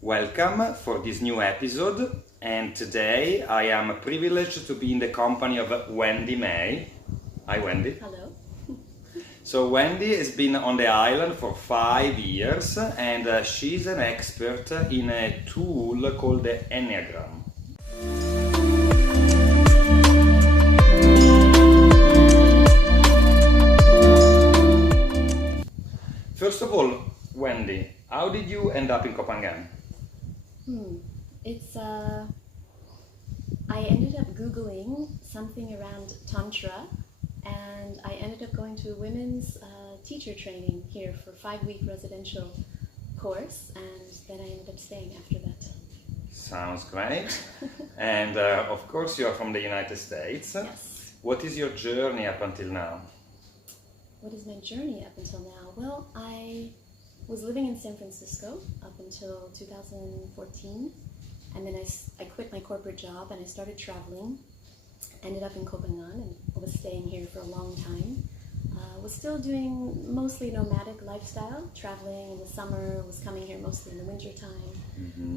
Welcome for this new episode, and today I am privileged to be in the company of Wendy May. Hi Wendy. Hello. So Wendy has been on the island for 5 years and she's an expert in a tool called the Enneagram. First of all, Wendy, how did you end up in Copenhagen? I ended up Googling something around Tantra, and I ended up going to a women's teacher training here for a 5-week residential course, and then I ended up staying after that. Sounds great. And of course you are from the United States. Yes. What is your journey up until now? What is my journey up until now? Well, I was living in San Francisco up until 2014, and then I quit my corporate job and I started traveling. Ended up in Copenhagen and was staying here for a long time. Was still doing mostly nomadic lifestyle, traveling in the summer, was coming here mostly in the winter time,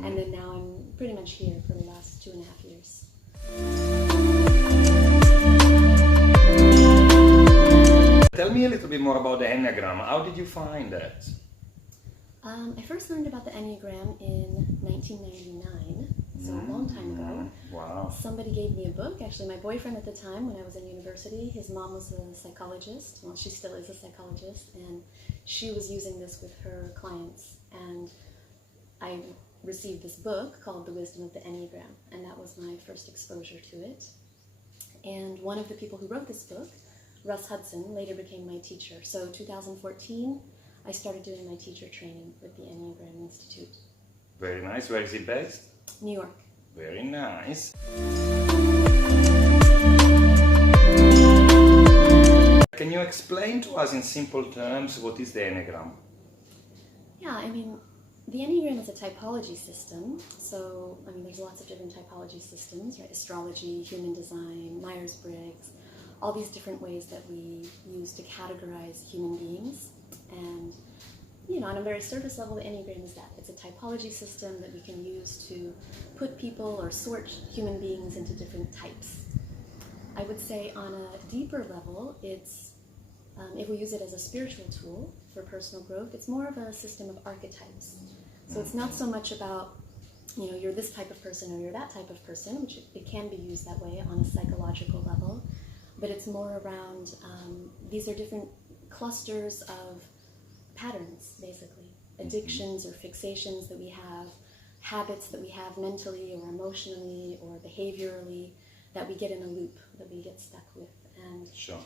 and then now I'm pretty much here for the last 2.5 years. Tell me a little bit more about the Enneagram. How did you find that? I first learned about the Enneagram in 1999, so a long time ago. Wow. Somebody gave me a book. Actually, my boyfriend at the time, when I was in university, his mom was a psychologist. Well, she still is a psychologist, and she was using this with her clients. And I received this book called The Wisdom of the Enneagram, and that was my first exposure to it. And one of the people who wrote this book, Russ Hudson, later became my teacher. So 2014, I started doing my teacher training with the Enneagram Institute. Very nice. Where is it based? New York. Very nice. Can you explain to us in simple terms what is the Enneagram? Yeah, the Enneagram is a typology system. So, there's lots of different typology systems, right? Astrology, human design, Myers-Briggs, all these different ways that we use to categorize human beings. And, on a very surface level, the Enneagram is that. It's a typology system that we can use to put people or sort human beings into different types. I would say on a deeper level, it's, if we use it as a spiritual tool for personal growth, it's more of a system of archetypes. So it's not so much about, you're this type of person or you're that type of person, which it can be used that way on a psychological level, but it's more around, these are different clusters of patterns, basically. Addictions or fixations that we have, habits that we have mentally or emotionally or behaviorally that we get in a loop, that we get stuck with. And Sure.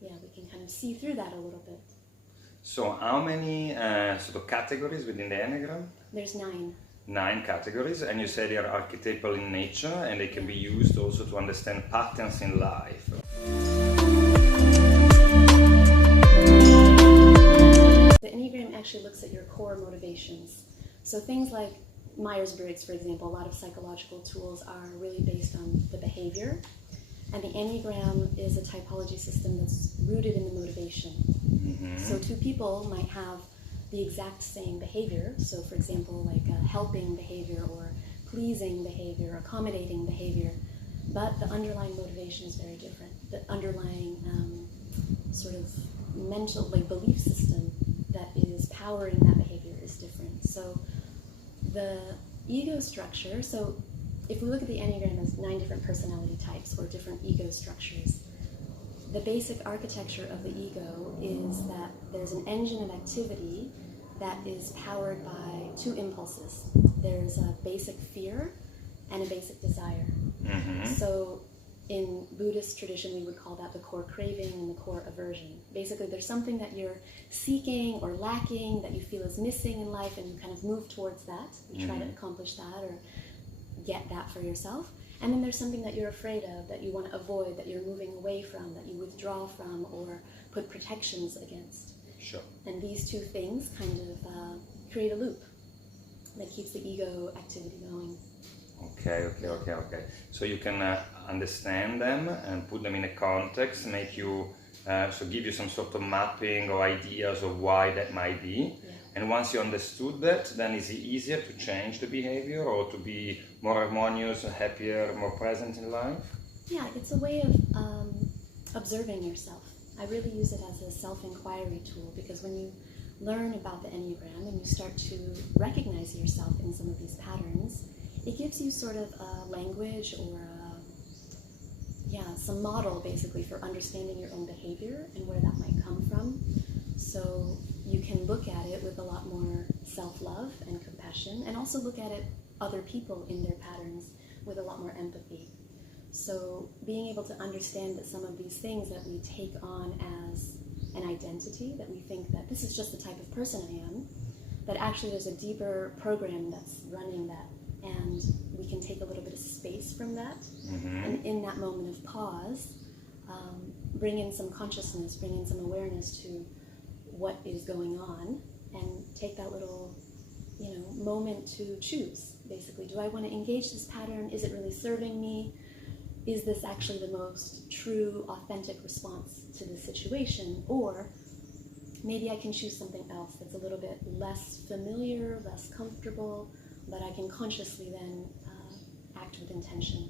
Yeah, we can kind of see through that a little bit. So how many sort of categories within the Enneagram? There's 9. 9 categories, and you say they are archetypal in nature and they can be used also to understand patterns in life. The Enneagram actually looks at your core motivations. So things like Myers-Briggs, for example, a lot of psychological tools are really based on the behavior. And the Enneagram is a typology system that's rooted in the motivation. So two people might have the exact same behavior. So for example, like a helping behavior or pleasing behavior, accommodating behavior. But the underlying motivation is very different. The underlying sort of mental, belief system that is powering that behavior is different. So the ego structure, so if we look at the Enneagram as 9 different personality types or different ego structures, the basic architecture of the ego is that there's an engine of activity that is powered by 2 impulses. There's a basic fear and a basic desire. So in Buddhist tradition, we would call that the core craving and the core aversion. Basically, there's something that you're seeking or lacking that you feel is missing in life, and you kind of move towards that. You try to accomplish that or get that for yourself. And then there's something that you're afraid of, that you want to avoid, that you're moving away from, that you withdraw from, or put protections against. Sure. And these 2 things kind of create a loop that keeps the ego activity going. Okay. So you can understand them and put them in a context, make you, so give you some sort of mapping or ideas of why that might be. Yeah. And once you understood that, then is it easier to change the behavior or to be more harmonious, happier, more present in life? Yeah, it's a way of observing yourself. I really use it as a self-inquiry tool, because when you learn about the Enneagram and you start to recognize yourself in some of these patterns, it gives you sort of a language or some model basically for understanding your own behavior and where that might come from. So you can look at it with a lot more self-love and compassion, and also look at it, other people in their patterns, with a lot more empathy. So being able to understand that some of these things that we take on as an identity, that we think that this is just the type of person I am, that actually there's a deeper program that's running that, and we can take a little bit of space from that, and in that moment of pause, bring in some consciousness, bring in some awareness to what is going on, and take that little moment to choose, basically. Do I want to engage this pattern? Is it really serving me? Is this actually the most true, authentic response to the situation? Or maybe I can choose something else that's a little bit less familiar, less comfortable, but I can consciously then act with intention.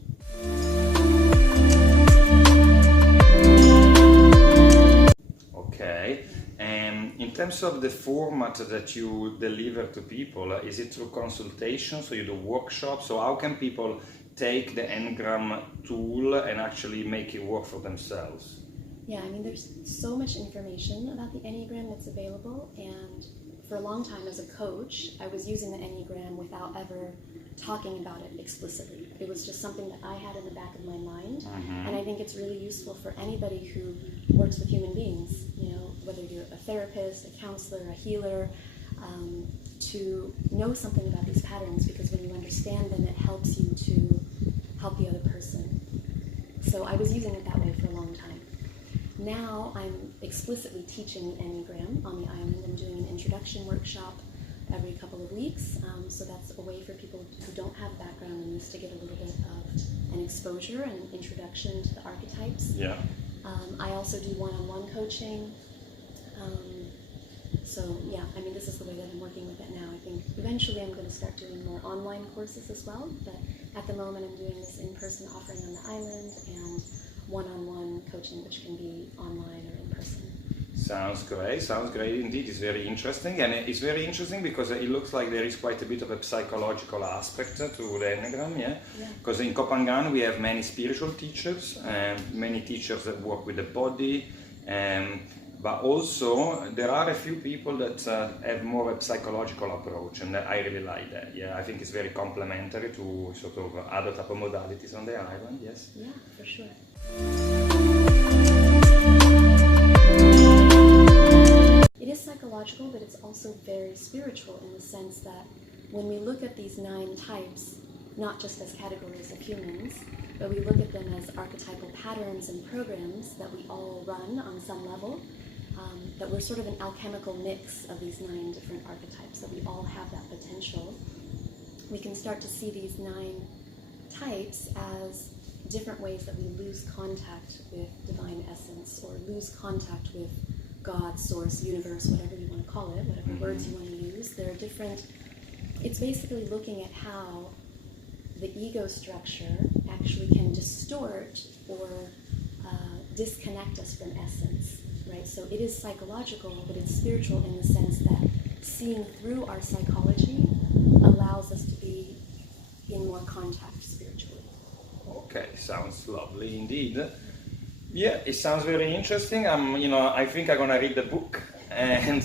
Okay. And in terms of the format that you deliver to people, is it through consultation? So you do workshops? So how can people take the Enneagram tool and actually make it work for themselves? Yeah, I mean, there's so much information about the Enneagram that's available, and for a long time as a coach, I was using the Enneagram without ever talking about it explicitly. It was just something that I had in the back of my mind, and I think it's really useful for anybody who works with human beings, whether you're a therapist, a counselor, a healer, to know something about these patterns, because when you understand them, it helps you to help the other person. So I was using it that way for a long time. Now I'm explicitly teaching Enneagram on the island. I'm doing an introduction workshop every couple of weeks, so that's a way for people who don't have background in this to get a little bit of an exposure and an introduction to the archetypes. Yeah. I also do one-on-one coaching. This is the way that I'm working with it now. I think eventually I'm going to start doing more online courses as well, but at the moment I'm doing this in-person offering on the island and one-on-one coaching, which can be online or in person. Sounds great indeed. It's very interesting, and it's very interesting because it looks like there is quite a bit of a psychological aspect to the Enneagram, yeah? Because in Copenhagen we have many spiritual teachers, many teachers that work with the body, but also there are a few people that have more of a psychological approach, and I really like that. Yeah, I think it's very complementary to sort of other type of modalities on the island. Yes. Yeah, for sure. It is psychological, but it's also very spiritual in the sense that when we look at these 9 types, not just as categories of humans, but we look at them as archetypal patterns and programs that we all run on some level, that we're sort of an alchemical mix of these 9 different archetypes, that we all have that potential. We can start to see these 9 types as different ways that we lose contact with divine essence, or lose contact with God, source, universe, whatever you want to call it, whatever words you want to use. There are different, it's basically looking at how the ego structure actually can distort or disconnect us from essence, right? So it is psychological, but it's spiritual in the sense that seeing through our psychology allows us to be in more contact spiritually. Okay, sounds lovely indeed. Yeah, it sounds very interesting. I think I'm gonna read the book, and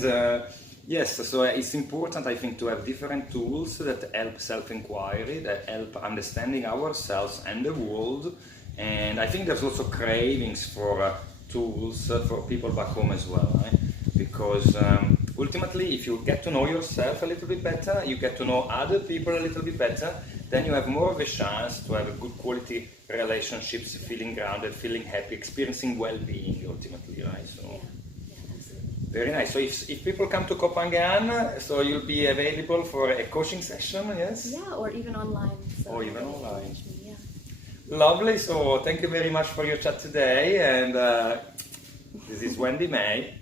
yes, so it's important, I think, to have different tools that help self-inquiry, that help understanding ourselves and the world. And I think there's also cravings for tools for people back home as well, right? Because ultimately, if you get to know yourself a little bit better, you get to know other people a little bit better, then you have more of a chance to have a good quality relationships, feeling grounded, feeling happy, experiencing well-being ultimately, right? So, yeah, absolutely. Very nice. So if people come to Copenhagen, so you'll be available for a coaching session, yes? Yeah, or even online. So or even online. Yeah. Lovely. So thank you very much for your chat today. And this is Wendy May.